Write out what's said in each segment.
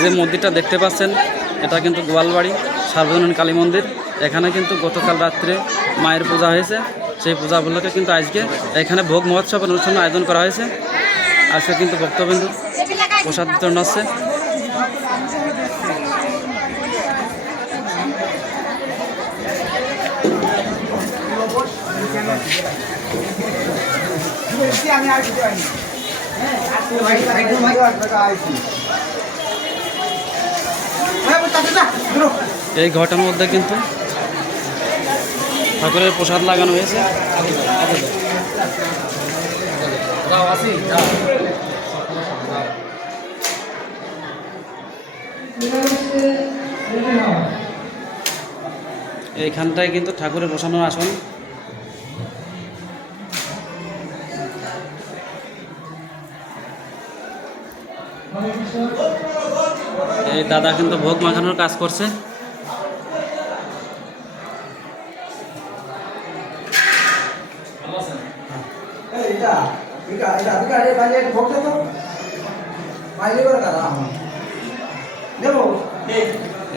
যে মন্দিরটা দেখতে পাচ্ছেন এটা কিন্তু গোয়ালবাড়ি সার্বজনীন কালী মন্দির। এখানে কিন্তু গতকাল রাত্রে মায়ের পূজা হয়েছে। সেই পূজা উপলক্ষে কিন্তু আজকে এখানে ভোগ মহোৎসবের অনুষ্ঠানের আয়োজন করা হয়েছে। আজকে কিন্তু ভক্তবিন্দু প্রসাদ বিতরণ হচ্ছে। এই ঘরটার মধ্যে কিন্তু ঠাকুরের প্রসাদ লাগানো হয়েছে। এইখানটায় কিন্তু ঠাকুরের বসানোর আসন। এই দাদা কিন্তু ভোগ মাখানোর কাজ করছে।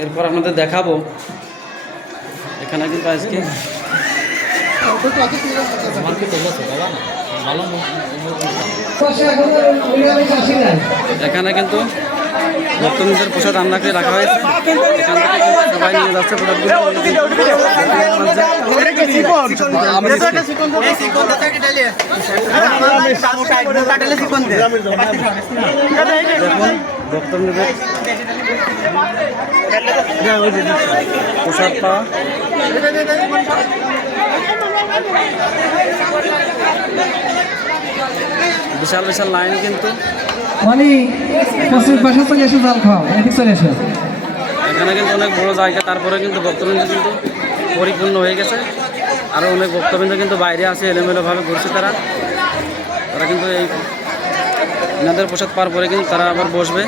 এরপর আপনাদের দেখাবো এখানে কিন্তু আজকে এখানে কিন্তু ভক্তদের প্রসাদ রান্না করে রাখা হয়েছে। এখান থেকে সবাই নিয়ে যাচ্ছে ভক্তদের প্রসাদ পাওয়া। বিশাল বিশাল লাইন কিন্তু এখানে কিন্তু অনেক বড় জায়গা, তারপরে কিন্তু ভক্তবৃন্দ কিন্তু পরিপূর্ণ হয়ে গেছে। আরও অনেক ভক্তবৃন্দ কিন্তু বাইরে আসে, এলোমেলোভাবে ঘুরছে। তারা কিন্তু এই এনাদের প্রসাদ পাওয়ার পরে কিন্তু তারা আবার বসবে।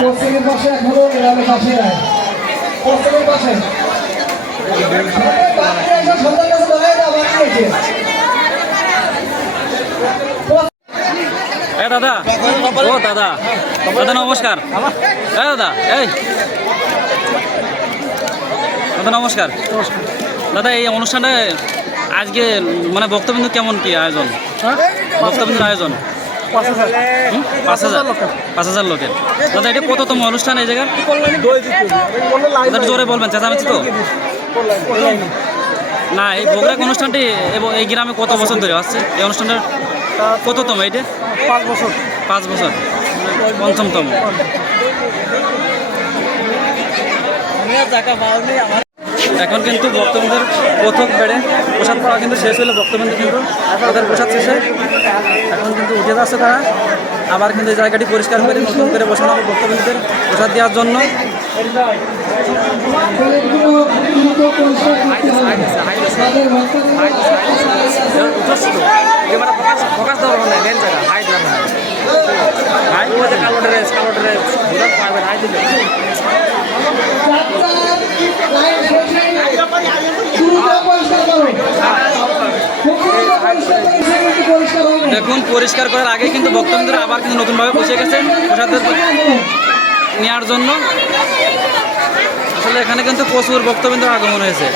পশ্চিমের পাশে এখনো নিরামিষ আসে নাই। পশ্চিমের পাশে দাদা, ও দাদা, দাদা নমস্কার। দাদা, এই দাদা নমস্কার। দাদা, এই অনুষ্ঠানটা আজকে মানে ভক্তবিন্দু কেমন কি আয়োজন? ভক্তবিন্দুর আয়োজন 5,000 লোকের। দাদা, এটা কততম অনুষ্ঠান এই জায়গার? জোরে বলবেন, চেঁচামেচি তো না। এই ভোগরাগ অনুষ্ঠানটি এই গ্রামে কত বছর ধরে আসছে? এই অনুষ্ঠানটার কততম এইটা? 5 বছর, পঞ্চমতম। এখন কিন্তু ভক্তবৃন্দের প্রথম বেড়ে প্রসাদ পাওয়া কিন্তু শেষ হলো। ভক্তবৃন্দ কিন্তু তাদের প্রসাদ শেষে এখন কিন্তু উঠে যাচ্ছে তারা। আবার কিন্তু এই জায়গাটি পরিষ্কার করে নতুন করে বসানো হবে ভক্তবৃন্দের প্রসাদ দেওয়ার জন্য। দেখুন, পরিষ্কার করার আগে কিন্তু ভক্তবৃন্দরা আবার কিন্তু নতুনভাবে বসে গেছেন প্রসাদের নেওয়ার জন্য। আসলে এখানে কিন্তু প্রচুর ভক্তবৃন্দের আগমন হয়েছে।